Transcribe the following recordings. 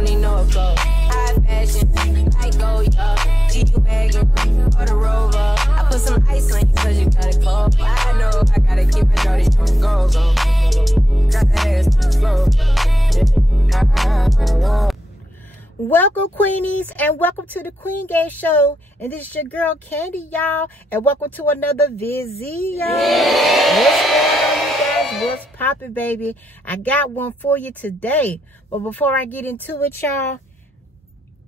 don't need no go. High fashion, I go, yeah. G-Wagon, or the Rover. I put some ice on you cause you got it cold. I know I gotta keep my dirty on go. Got that ass to the floor. Welcome, Queenies, and welcome to the Queen Game Show. And this is your girl, Candy, y'all. And welcome to another video. What's going on, you guys? What's poppin', baby? I got one for you today. But before I get into it, y'all,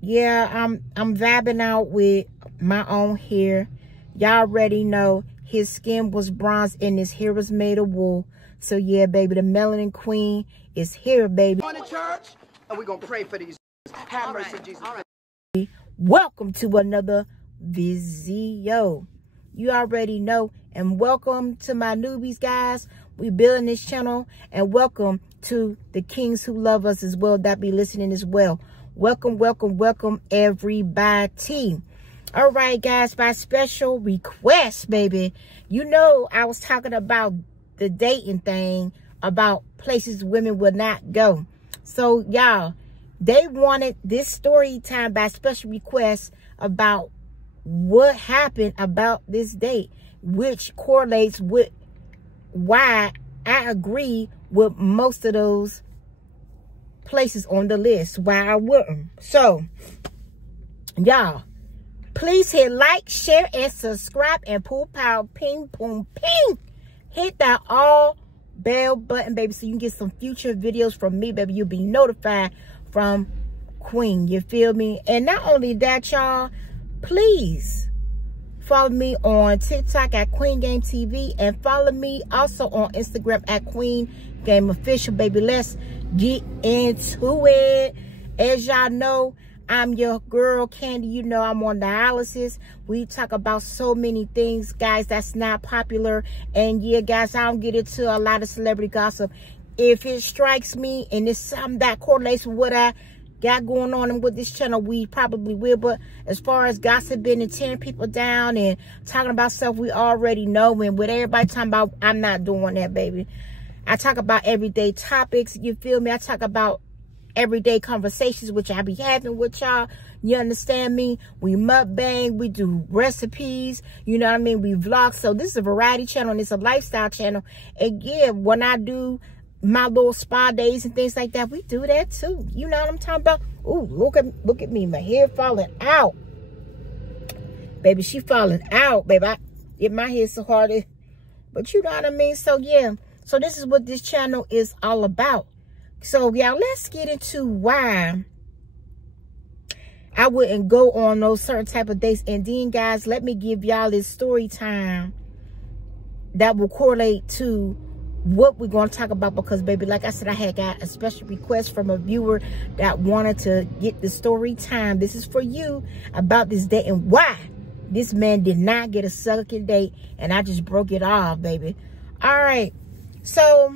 yeah, I'm vibing out with my own hair. Y'all already know his skin was bronze and his hair was made of wool. So, yeah, baby, the Melanin Queen is here, baby. Going to church, and we're going to pray for these. Have mercy, Jesus. Welcome to another video. You already know. And welcome to my newbies, guys. We building this channel. And welcome to the kings who love us as well, that be listening as well. Welcome, welcome, welcome, everybody. All right, guys, by special request, baby. You know, I was talking about the dating thing, about places women would not go. So, y'all, they wanted this story time by special request about what happened about this date, which correlates with why I agree with most of those places on the list, why I wouldn't. So, y'all, please hit like, share, and subscribe, and pull power, ping, boom, ping. Hit that all bell button, baby, so you can get some future videos from me, baby. You'll be notified from Queen, you feel me? And not only that, y'all, please follow me on TikTok at Queen Game TV, and follow me also on Instagram at Queen Game Official, baby. Let's get into it. As y'all know, I'm your girl, Candy. You know I'm on dialysis. We talk about so many things, guys, that's not popular. And yeah, guys, I don't get into a lot of celebrity gossip. If it strikes me and it's something that correlates with what I got going on with this channel, we probably will. But as far as gossiping and tearing people down and talking about stuff we already know, and with everybody talking about, I'm not doing that, baby. I talk about everyday topics, you feel me? I talk about everyday conversations which I be having with y'all. You understand me? We mukbang, we do recipes, you know what I mean? We vlog. So this is a variety channel and it's a lifestyle channel. And yeah, when I do my little spa days and things like that, we do that too. You know what I'm talking about? Ooh, look at me, my hair falling out. Baby, she falling out, baby. I get my hair so hard, but you know what I mean? So yeah, so this is what this channel is all about. So y'all, let's get into why I wouldn't go on those certain type of dates. And then, guys, let me give y'all this story time that will correlate to what we're going to talk about, because baby, like I said, I had got a special request from a viewer that wanted to get the story time. This is for you, about this date and why this man did not get a second date, and I just broke it off, baby. All right, so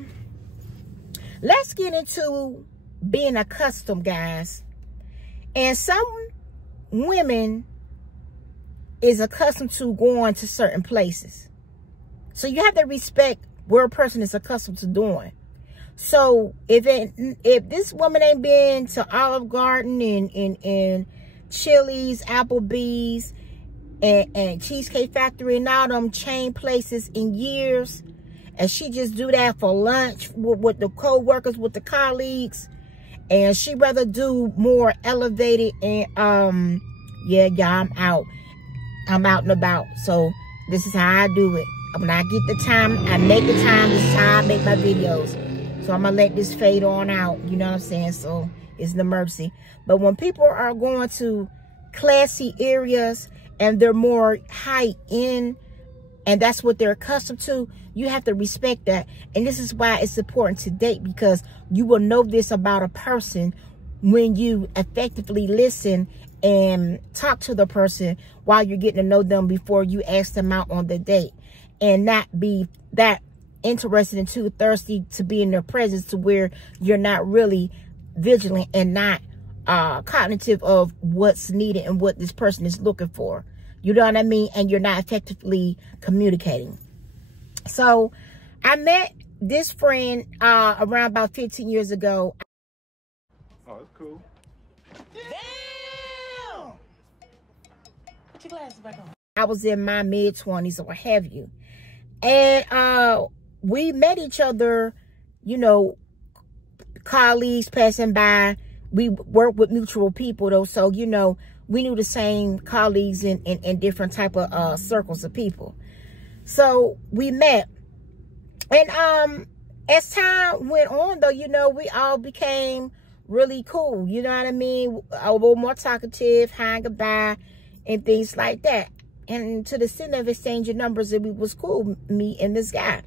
let's get into being accustomed, guys. And some women is accustomed to going to certain places, so you have to respect where a person is accustomed to doing. So if this woman ain't been to Olive Garden and Chili's, Applebee's, and Cheesecake Factory and all them chain places in years, and she just do that for lunch with the co-workers, with the colleagues, and she rather do more elevated, and yeah, I'm out and about. So this is how I do it. When I get the time, I make the time. This is how I make my videos. So I'm going to let this fade on out. You know what I'm saying? So it's the mercy. But when people are going to classy areas and they're more high end, and that's what they're accustomed to, you have to respect that. And this is why it's important to date, because you will know this about a person when you effectively listen and talk to the person while you're getting to know them before you ask them out on the date. And not be that interested and too thirsty to be in their presence to where you're not really vigilant and not cognitive of what's needed and what this person is looking for. You know what I mean? And you're not effectively communicating. So I met this friend around about 15 years ago. Oh, that's cool. Damn! Put your glasses back on. I was in my mid-20s or what have you. And we met each other, you know, colleagues passing by. We work with mutual people though, so you know, we knew the same colleagues in different type of circles of people. So we met. And as time went on though, you know, we all became really cool. You know what I mean? A little more talkative, hang goodbye, and things like that. And to the extent of exchanging numbers, and we was cool, me and this guy.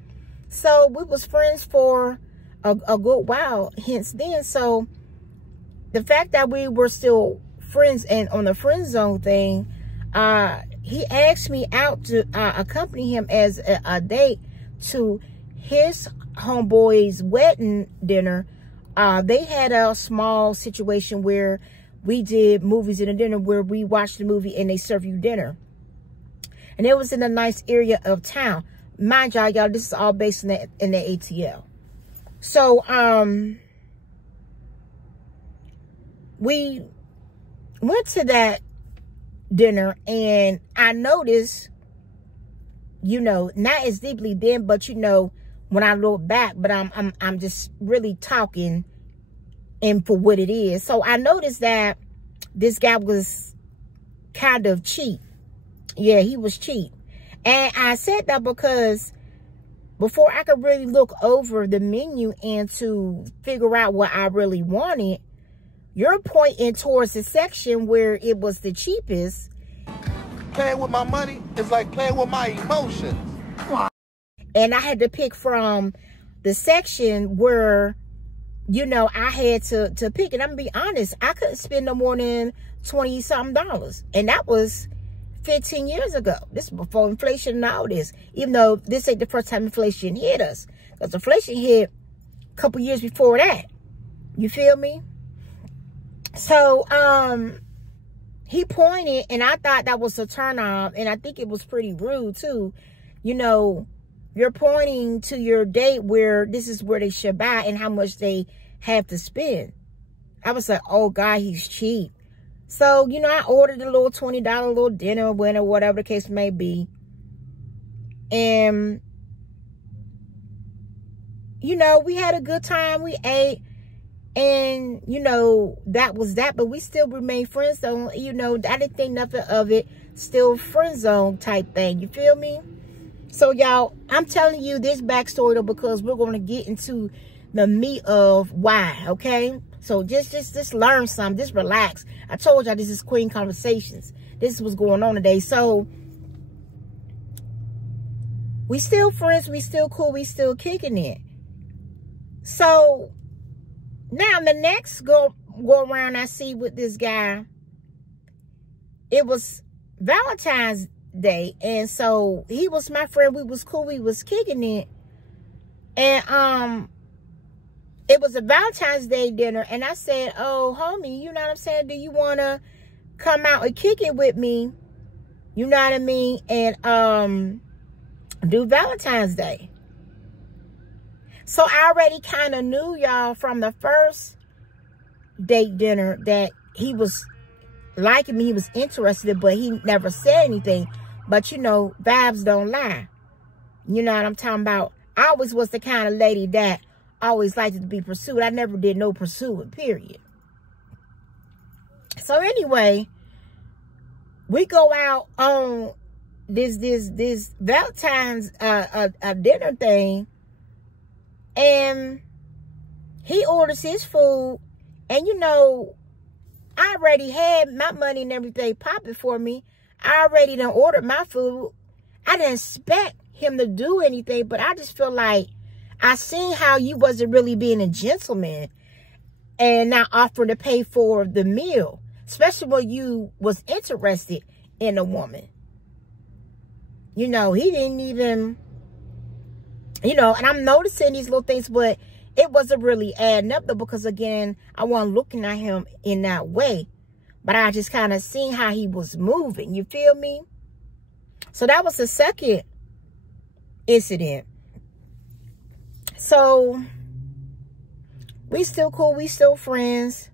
So we was friends for a good while hence then. So the fact that we were still friends and on the friend zone thing, he asked me out to accompany him as a date to his homeboy's wedding dinner. They had a small situation where we did movies in a dinner where we watched the movie and they serve you dinner. And it was in a nice area of town. Mind y'all, this is all based in the ATL. So, we went to that dinner and I noticed, you know, not as deeply then, but you know, when I look back, but I'm just really talking and for what it is. So I noticed that this guy was kind of cheap. Yeah, he was cheap. And I said that because before I could really look over the menu and to figure out what I really wanted, you're pointing towards the section where it was the cheapest. Playing with my money is like playing with my emotions. And I had to pick from the section where, you know, I had to pick. And I'm going to be honest, I couldn't spend no more than $20-something. And that was 15 years ago. This is before inflation and all this. Even though this ain't the first time inflation hit us. Because inflation hit a couple years before that. You feel me? So, he pointed, and I thought that was a turn off. And I think it was pretty rude, too. You know, you're pointing to your date where this is where they should buy and how much they have to spend. I was like, oh, God, he's cheap. So, you know, I ordered a little $20 little dinner, winner, whatever the case may be. And, you know, we had a good time. We ate. And, you know, that was that. But we still remain friends. So, you know, I didn't think nothing of it. Still friend zone type thing. You feel me? So, y'all, I'm telling you this backstory, though, because we're going to get into the meat of why, okay? So just learn something. Just relax. I told y'all this is Queen Conversations. This is what's going on today. So we still friends. We still cool. We still kicking it. So now the next go around I see with this guy, it was Valentine's Day. And so he was my friend. We was cool. We was kicking it. And it was a Valentine's Day dinner, and I said, oh, homie, you know what I'm saying? Do you want to come out and kick it with me? You know what I mean? And do Valentine's Day. So I already kind of knew, y'all, from the first date dinner that he was liking me. He was interested, but he never said anything. But, you know, vibes don't lie. You know what I'm talking about? I always was the kind of lady that always liked to be pursued. I never did no pursuing, period. So anyway, we go out on this Valentine's dinner thing, and he orders his food, and you know, I already had my money and everything popping for me. I already done ordered my food. I didn't expect him to do anything, but I just feel like I seen how you wasn't really being a gentleman and not offering to pay for the meal, especially when you was interested in a woman. You know, he didn't even, you know, and I'm noticing these little things, but it wasn't really adding up though, because again, I wasn't looking at him in that way, but I just kind of seen how he was moving. You feel me? So that was the second incident. So we still cool, we still friends.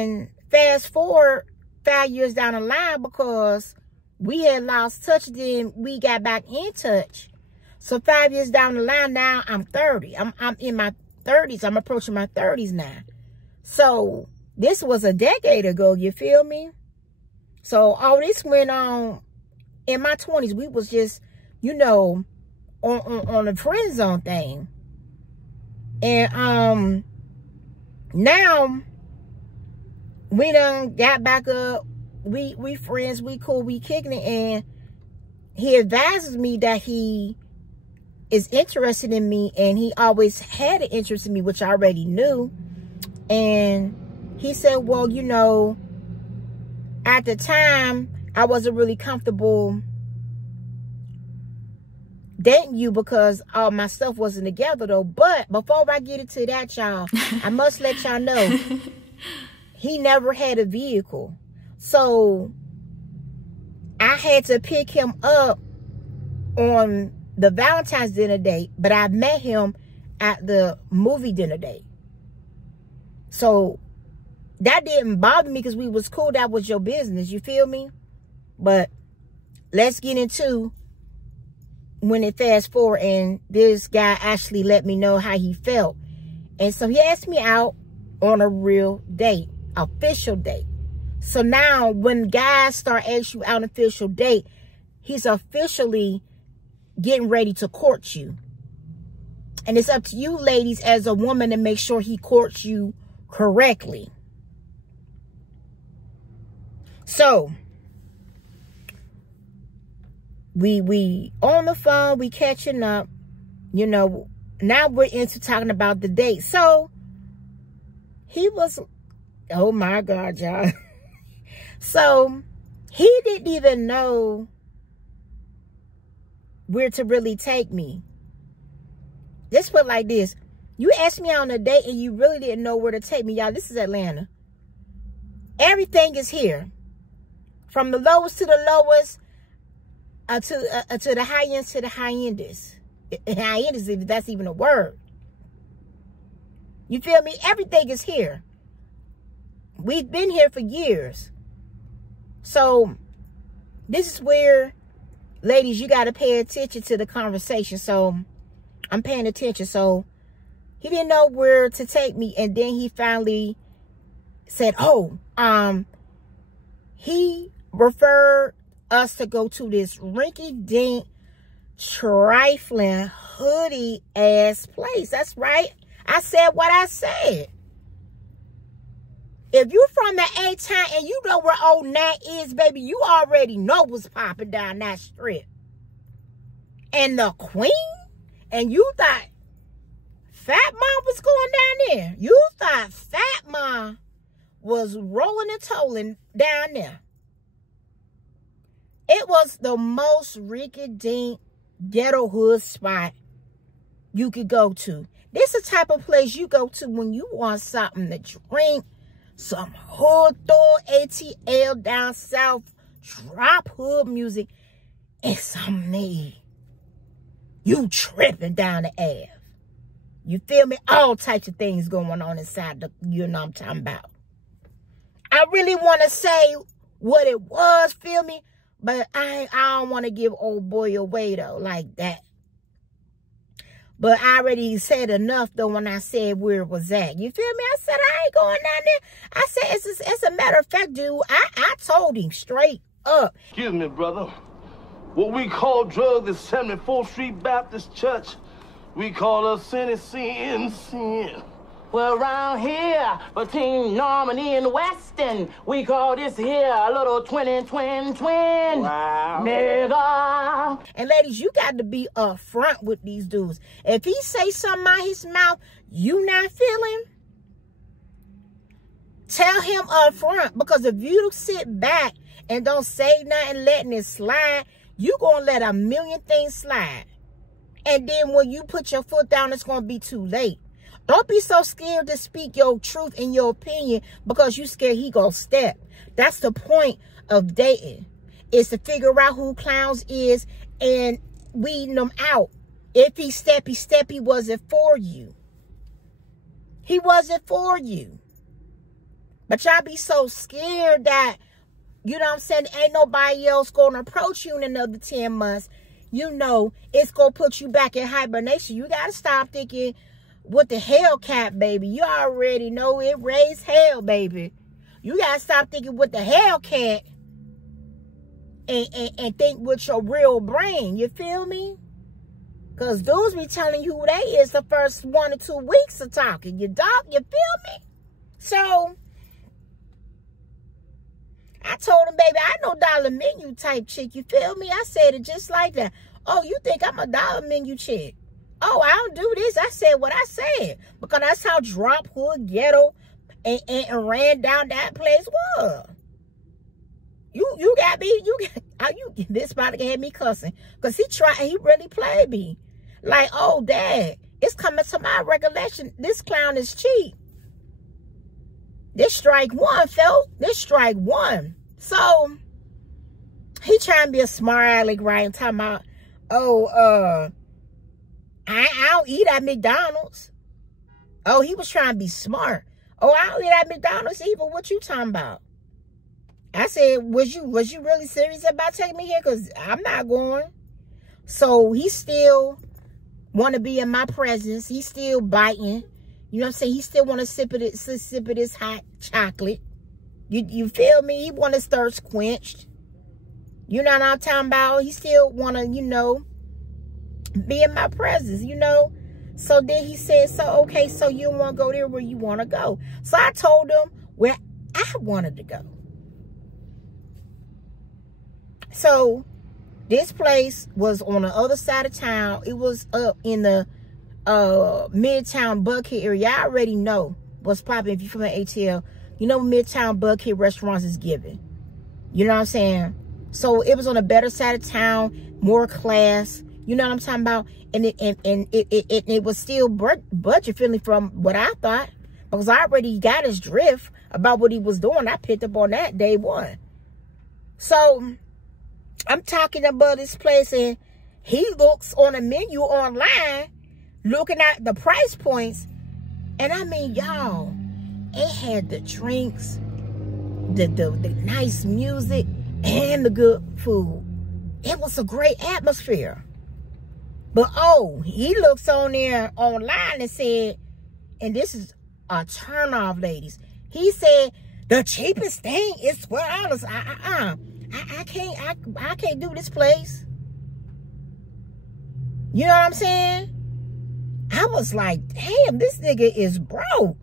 And fast forward 5 years down the line, because we had lost touch, then we got back in touch. So 5 years down the line, now I'm 30. I'm in my 30s. I'm approaching my 30s now. So this was a decade ago, you feel me? So all this went on in my 20s. We was just, you know, on a friend zone thing. And now we done got back up. We friends, we cool, we kicking it, and he advises me that he is interested in me, and he always had an interest in me, which I already knew. And he said, well, you know, at the time, I wasn't really comfortable dating you because all my stuff wasn't together, though. But before I get into that, y'all, I must let y'all know, he never had a vehicle. So I had to pick him up on the Valentine's dinner date, but I met him at the movie dinner date. So that didn't bother me because we was cool. That was your business. You feel me? But let's get into when it fast forward and this guy actually let me know how he felt. And so he asked me out on a real date, official date. So now when guys start asking you out on an official date, he's officially getting ready to court you. And it's up to you, ladies, as a woman, to make sure he courts you correctly. So we on the phone, we catching up, you know. Now we're into talking about the date. So he was, oh my God, y'all. So he didn't even know where to really take me. Let's put it like this. You asked me out on a date and you really didn't know where to take me. Y'all, this is Atlanta. Everything is here. From the lowest to the lowest, to the high ends to the high enders. High enders, if that's even a word. You feel me? Everything is here. We've been here for years. So this is where, ladies, you got to pay attention to the conversation. So I'm paying attention. So he didn't know where to take me. And then he finally said, oh, he referred us to go to this rinky-dink, trifling, hoodie-ass place. That's right. I said what I said. If you from the A-Town and you know where old Nat is, baby, you already know what's popping down that strip. And the Queen? And you thought Fat Mom was going down there? You thought Fat Mom was rolling and tolling down there? It was the most rinky-dink ghetto hood spot you could go to. This is the type of place you go to when you want something to drink, some hood throw ATL down south, drop hood music, and some need. You tripping down the Ave. You feel me? All types of things going on inside the, you know what I'm talking about. I really want to say what it was, feel me? But I don't want to give old boy away, though, like that. But I already said enough, though, when I said where it was at. You feel me? I said, I ain't going down there. I said, it's a matter of fact, dude. I told him straight up. Excuse me, brother. What we call drugs is 74th Street Baptist Church. We call us sin. Well, around here, between Normandy and Weston, we call this here a little twin. Wow. Nigga. And ladies, you got to be upfront with these dudes. If he say something out his mouth you not feeling, tell him upfront. Because if you sit back and don't say nothing, letting it slide, you gonna let a million things slide. And then when you put your foot down, it's gonna be too late. Don't be so scared to speak your truth and your opinion because you scared he gonna step. That's the point of dating, is to figure out who clowns is and weeding them out. If he step, he wasn't for you. He wasn't for you. But y'all be so scared that, you know what I'm saying, ain't nobody else going to approach you in another 10 months. You know, it's going to put you back in hibernation. You got to stop thinking with the Hellcat, baby. You already know it raised hell, baby. You got to stop thinking with the Hellcat and think with your real brain. You feel me? Because dudes be telling you who they is the first 1 or 2 weeks of talking. You feel me? So, I told him, baby, I know dollar menu type chick. You feel me? I said it just like that. Oh, you think I'm a dollar menu chick? Oh, I don't do this. I said what I said. Because that's how drop hood, ghetto, and ran down that place was. You got me. This body had me cussing. Because he really played me. Like, oh, Dad, it's coming to my recollection. This clown is cheap. This strike one, felt. This strike one. So, he trying to be a smart aleck, right? And talking about, oh, I don't eat at McDonald's. Oh, he was trying to be smart. Oh, I don't eat at McDonald's either. What you talking about? I said, was you really serious about taking me here? Because I'm not going. So, he still want to be in my presence. He's still biting. You know what I'm saying? He still want to sip of this hot chocolate. You feel me? He want his thirst quenched. You know what I'm talking about? He still want to, you know, be in my presence, you know? So then he said, so, okay, so you don't want to go there where you want to go. So I told him where I wanted to go. So this place was on the other side of town. It was up in the Midtown Buckhead area. I already know what's popping if you're from ATL. You know Midtown Buckhead restaurants is giving. You know what I'm saying? So it was on a better side of town, more class. You know what I'm talking about? And it was still budget friendly from what I thought, because I already got his drift about what he was doing. I picked up on that day one. So I'm talking about this place, and he looks on a menu online, looking at the price points, and I mean, y'all, it had the drinks, the nice music, and the good food. It was a great atmosphere. But oh, he looks on there online and said, and this is a turn off, ladies. He said the cheapest thing is $12. I can't do this place. You know what I'm saying? I was like, damn, this nigga is broke.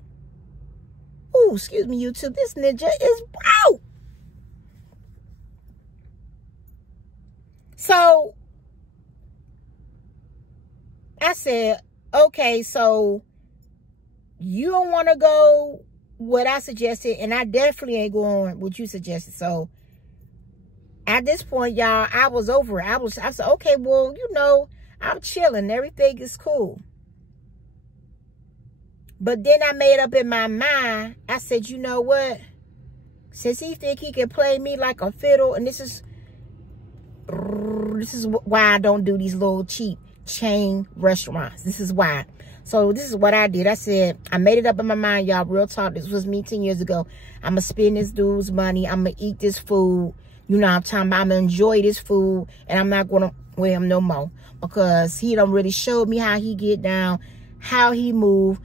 Ooh, excuse me, YouTube. This ninja is broke. So I said, okay, so you don't want to go what I suggested, and I definitely ain't going what you suggested. So at this point, y'all, I was over it. I said, okay, well, you know, I'm chilling. Everything is cool. But then I made up in my mind. I said, you know what? Since he think he can play me like a fiddle, and this is why I don't do these little cheap chain restaurants. This is why. So this is what I did. I said, I made it up in my mind, y'all. Real talk. This was me 10 years ago. I'm going to spend this dude's money. I'm going to eat this food. You know what I'm talking about? I'm going to enjoy this food. And I'm not going to wear him no more. Because he done really showed me how he get down. How he move.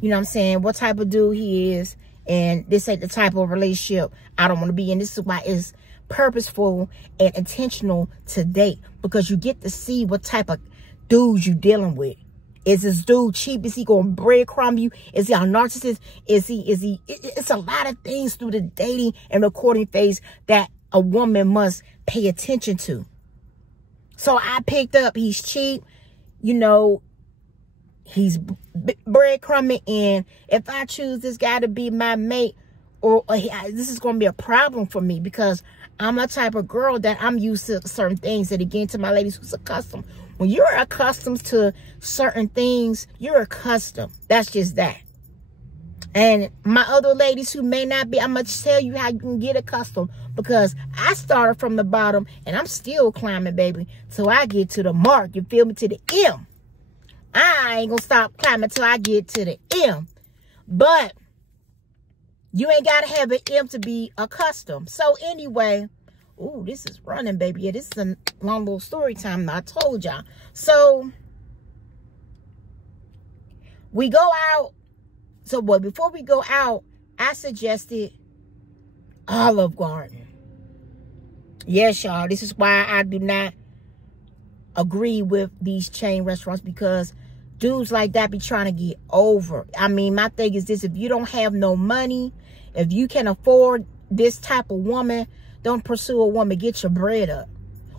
You know what I'm saying? What type of dude he is. And this ain't the type of relationship I don't want to be in. This is why it's purposeful and intentional to date. Because you get to see what type of dudes you dealing with. Is this dude cheap? Is he going to breadcrumb you? Is he a narcissist? It's a lot of things through the dating and recording phase that a woman must pay attention to. So I picked up, he's cheap, you know, he's breadcrumbing, and if I choose this guy to be my mate, or this is going to be a problem for me, because I'm a type of girl that I'm used to certain things. And again, to my ladies who's accustomed, when you're accustomed to certain things, you're accustomed. That's just that. And my other ladies who may not be, I'm going to tell you how you can get accustomed, because I started from the bottom and I'm still climbing, baby. So I get to the mark, you feel me, to the M. I ain't going to stop climbing till I get to the M. But You ain't got to have an M to be accustomed. So anyway, ooh, this is running, baby. Yeah, this is a long little story time. I told y'all. So we go out. So boy, before we go out, I suggested Olive Garden. Yes, y'all. This is why I do not agree with these chain restaurants, because dudes like that be trying to get over. I mean, my thing is this: if you don't have no money, if you can afford this type of woman, don't pursue a woman. Get your bread up,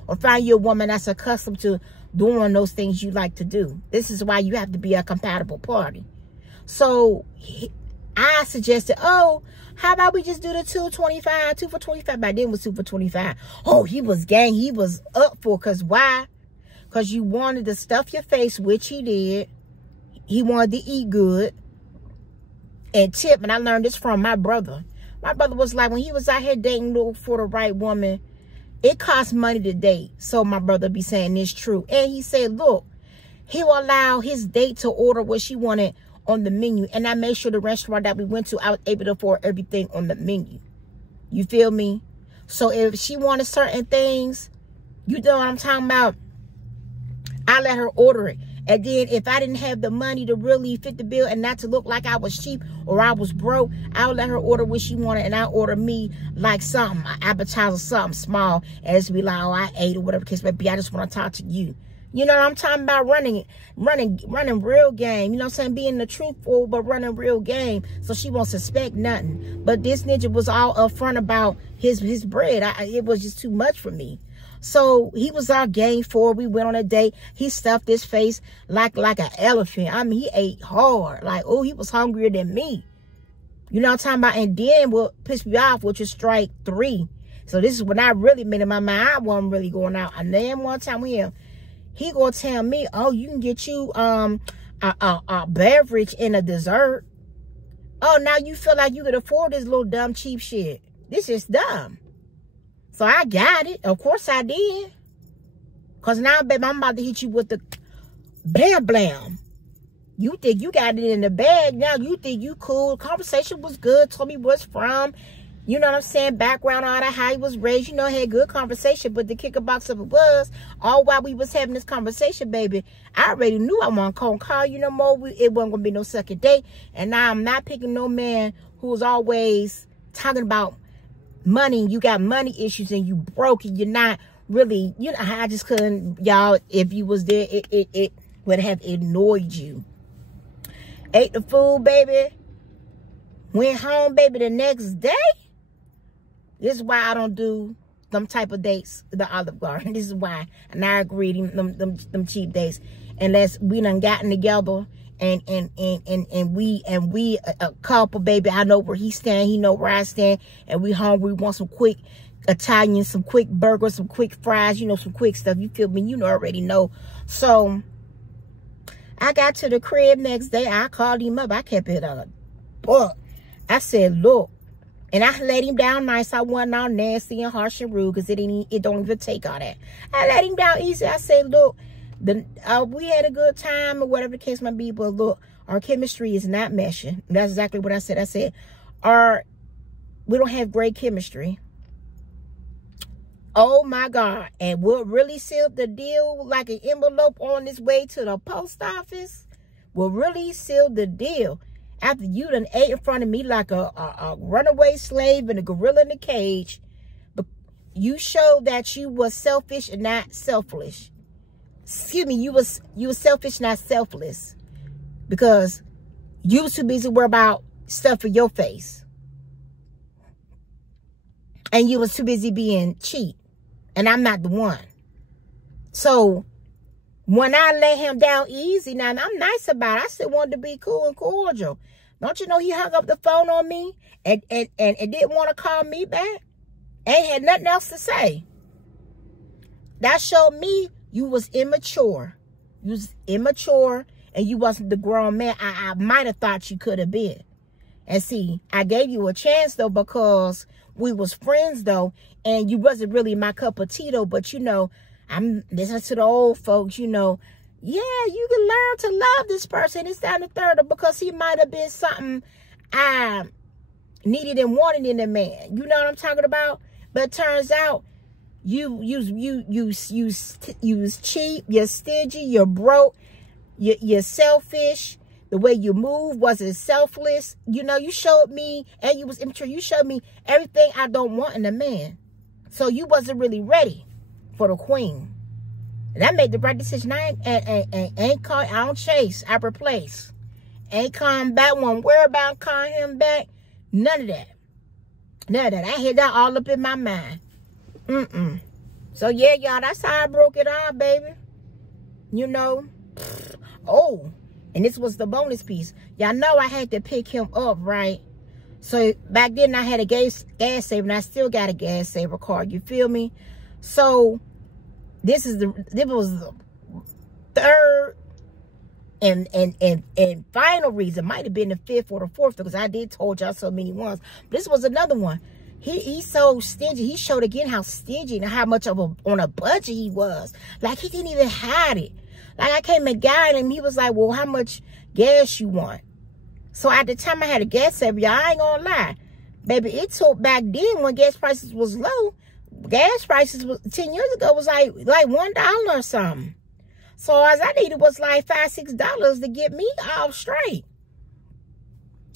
or find you a woman that's accustomed to doing those things you like to do. This is why you have to be a compatible party. So I suggested, oh, how about we just do the 225, 2 for 25? Back then it was 2 for 25. Oh, he was gang. He was up for, because why? Because you wanted to stuff your face, which he did. He wanted to eat good and tip. And I learned this from my brother. My brother was like, when he was out here dating for the right woman, it costs money to date. So my brother be saying this true. And he said, look, he will allow his date to order what she wanted on the menu. And I made sure the restaurant that we went to, I was able to afford everything on the menu. You feel me? So if she wanted certain things, you know what I'm talking about, I let her order it. And then if I didn't have the money to really fit the bill and not to look like I was cheap or I was broke, I would let her order what she wanted, and I order me like something, an appetizer, something small, and it's be like, oh, I ate or whatever the case may be. I just want to talk to you. You know what I'm talking about? Running real game. You know what I'm saying? Being the truthful, but running real game. So she won't suspect nothing. But this ninja was all upfront about his bread. It was just too much for me. So he was our game for. We went on a date. He stuffed his face like an elephant. I mean, he ate hard. Like, oh, he was hungrier than me. You know what I'm talking about? And then what pissed me off, which is strike 3. So this is when I really made in my mind, I wasn't really going out. And then one time with him, he gonna tell me, oh, you can get you a beverage and a dessert. Oh, now you feel like you could afford this little dumb cheap shit. This is dumb. So I got it. Of course I did. Because now, baby, I'm about to hit you with the blam blam. You think you got it in the bag. Now you think you cool. Conversation was good. Told me where it's from. You know what I'm saying? Background on how he was raised. You know, had good conversation. But the kicker box of it was, all while we was having this conversation, baby, I already knew I wasn't going to call you no more. It wasn't going to be no second date. And now I'm not picking no man who was always talking about money. You got money issues and you broke and you're not really, you know, I just couldn't, y'all, if you was there, it would have annoyed you. Ate the food, baby. Went home, baby, the next day. This is why I don't do them type of dates, the Olive Garden. This is why. And I agree, them cheap dates. Unless we done gotten together and we a couple, baby. I know where he stand, he know where I stand, and we hungry. We want some quick Italian, some quick burgers, some quick fries, you know, some quick stuff. You feel me? You know, already know. So I got to the crib next day. I called him up. I kept it a buck. I said, look, and I let him down nice. I wasn't all nasty and harsh and rude, because it don't even take all that. I let him down easy. I said, look, we had a good time or whatever the case might be, but look, our chemistry is not meshing. That's exactly what I said. I said, we don't have great chemistry. Oh my God. And what really sealed the deal, like an envelope on its way to the post office, what really sealed the deal, after you done ate in front of me like a runaway slave and a gorilla in the cage, but you showed that you was selfish and not selfish. Excuse me, you was selfish, not selfless, because you was too busy worried about stuff for your face, and you was too busy being cheap, and I'm not the one. So when I let him down easy, now I'm nice about it. I still wanted to be cool and cordial. Don't you know he hung up the phone on me and didn't want to call me back? Ain't had nothing else to say. That showed me you was immature. You was immature, and you wasn't the grown man I might have thought you could have been. And see, I gave you a chance, though, because we was friends, though, and you wasn't really my cup of tea, though. But, you know, I'm listening to the old folks, you know, yeah, you can learn to love this person. It's down the third, because he might have been something I needed and wanted in a man. You know what I'm talking about? But it turns out you cheap, you're stingy, you're broke, you're selfish. The way you move wasn't selfless. You know, you showed me, and you was immature. You showed me everything I don't want in a man. So you wasn't really ready for the queen. And I made the right decision. I don't chase. I replace. Ain't calling back. Won't worry about calling him back. None of that. None of that. I had that all up in my mind. So yeah, y'all, that's how I broke it off, baby. You know. Oh. And this was the bonus piece. Y'all know I had to pick him up, right? So back then I had a gas saver, and I still got a gas saver card. You feel me? So this was the third and final reason. Might have been the fifth or the fourth, because I did told y'all so many ones. This was another one. He's so stingy. He showed again how stingy and how much of on a budget he was. Like, he didn't even hide it. Like, I came and got him. He was like, well, how much gas you want? So at the time I had a gas saver, y'all, I ain't gonna lie. Baby, it took back then when gas prices was low. Gas prices was 10 years ago was like $1 or something. So all I needed was like $5, $6 to get me off straight.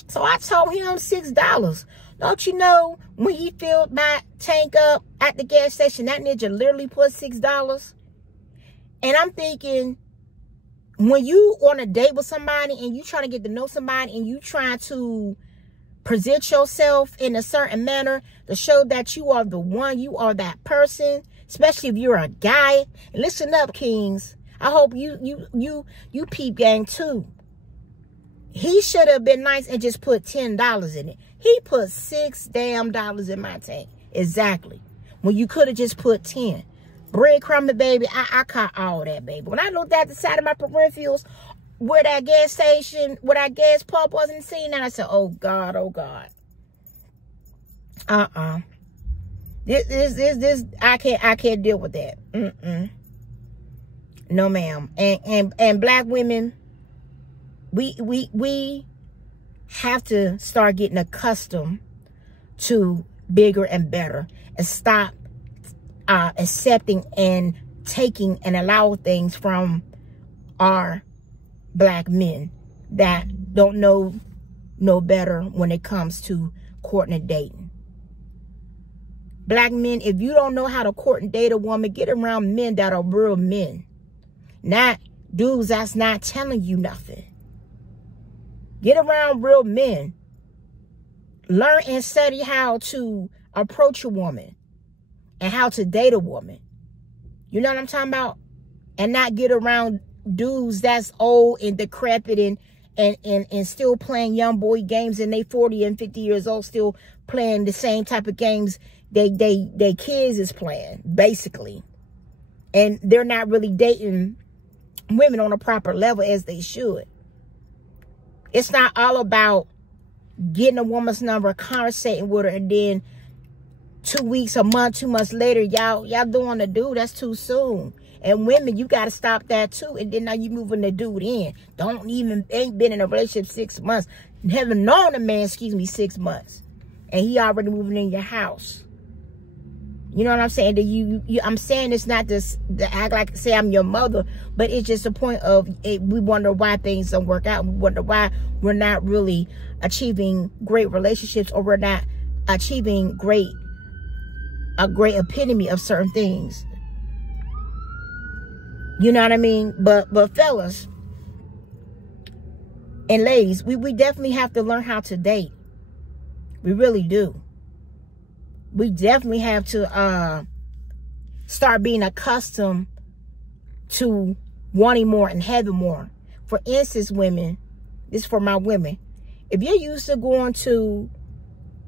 So I told him $6. Don't you know, when he filled my tank up at the gas station, that ninja literally put $6. And I'm thinking, when you on a date with somebody and you trying to get to know somebody and you trying to present yourself in a certain manner to show that you are the one, you are that person, especially if you're a guy. And listen up, kings. I hope you peep gang too. He should have been nice and just put $10 in it. He put $6 damn in my tank. Exactly. When you could have just put 10. Breadcrumbing, baby. I caught all that, baby. When I looked at the side of my peripherals where that gas station, where that gas pump wasn't seen, and I said, oh God, oh God. This I can't deal with that. No, ma'am. And black women, we have to start getting accustomed to bigger and better, and stop accepting and taking and allow things from our black men that don't know no better when it comes to courting and dating. Black men, if you don't know how to court and date a woman, get around men that are real men, not dudes that's not telling you nothing. Get around real men. Learn and study how to approach a woman and how to date a woman. You know what I'm talking about? And not get around dudes that's old and decrepit and still playing young boy games, and they 40 and 50 years old still playing the same type of games they kids is playing, basically. And they're not really dating women on a proper level as they should. It's not all about getting a woman's number, conversating with her, and then 2 weeks, a month, 2 months later, y'all doing the dude. That's too soon. And women, you got to stop that too. And then now you moving the dude in. Ain't been in a relationship 6 months. Haven't known a man, 6 months. And he already moving in your house. You know what I'm saying? That I'm saying it's not just to act like, say I'm your mother, but it's just a point of we wonder why things don't work out. We wonder why we're not really achieving great relationships, or we're not achieving a great epitome of certain things. You know what I mean? But fellas and ladies, we definitely have to learn how to date. We really do. We definitely have to start being accustomed to wanting more and having more. For instance, women, this is for my women. If you're used to going to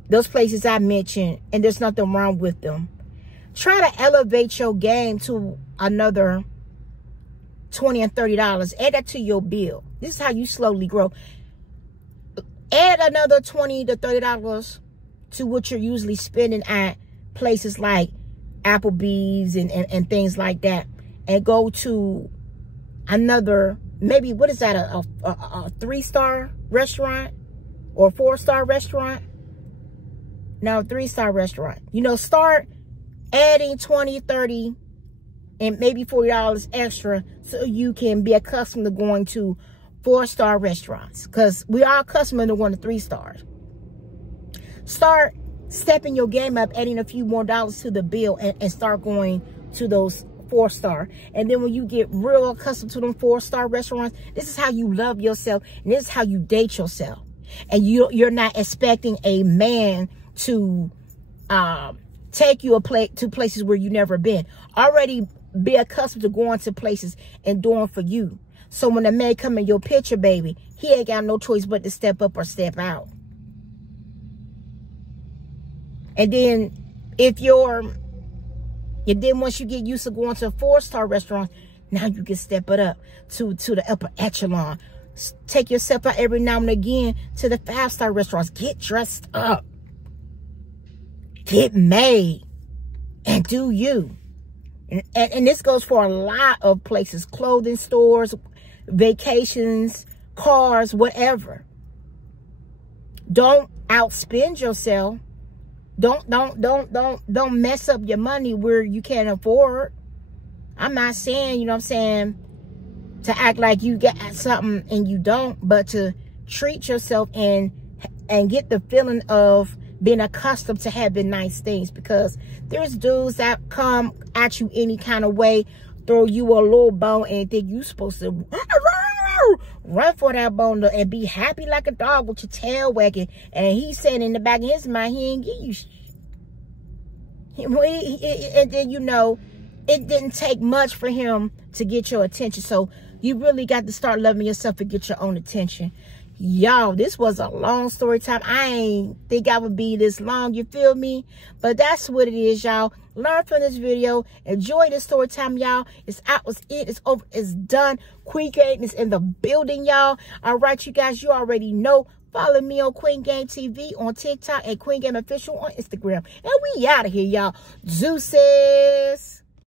those places I mentioned and there's nothing wrong with them, try to elevate your game to another $20 and $30. Add that to your bill. This is how you slowly grow. Add another $20 to $30 to what you're usually spending at places like Applebee's and things like that, and go to another, maybe, what is that, a 3-star restaurant or 4-star restaurant? Now, 3-star restaurant. You know, start adding 20, 30, and maybe $40 extra so you can be accustomed to going to 4-star restaurants. Because we are accustomed to going to 3 stars. Start stepping your game up, adding a few more dollars to the bill, and start going to those 4-star. And then when you get real accustomed to them 4-star restaurants, this is how you love yourself, and this is how you date yourself. And you're not expecting a man to take you to places where you never been. Already be accustomed to going to places and doing for you. So when a man come in your picture, baby, he ain't got no choice but to step up or step out. And then once you get used to going to 4-star restaurants, now you can step it up to the upper echelon. Take yourself out every now and again to the 5-star restaurants. Get dressed up. Get made. And do you. And this goes for a lot of places. Clothing stores, vacations, cars, whatever. Don't outspend yourself. Don't mess up your money where you can't afford. I'm not saying, you know what I'm saying, to act like you got something and you don't, but to treat yourself and get the feeling of being accustomed to having nice things. Because there's dudes that come at you any kind of way, throw you a little bone, and think you supposed to run for that bone and be happy like a dog with your tail wagging. And he's saying in the back of his mind, he ain't give you shit. And then, you know, it didn't take much for him to get your attention. So you really got to start loving yourself and get your own attention. Y'all, this was a long story time. I ain't think I would be this long, you feel me? But that's what it is, y'all. Learn from this video. Enjoy this story time, y'all. It's out, it's over, it's done. Queen Game is in the building, y'all. All right, you guys, you already know. Follow me on Queen Game TV on TikTok and Queen Game Official on Instagram. And we out of here, y'all. Deuces.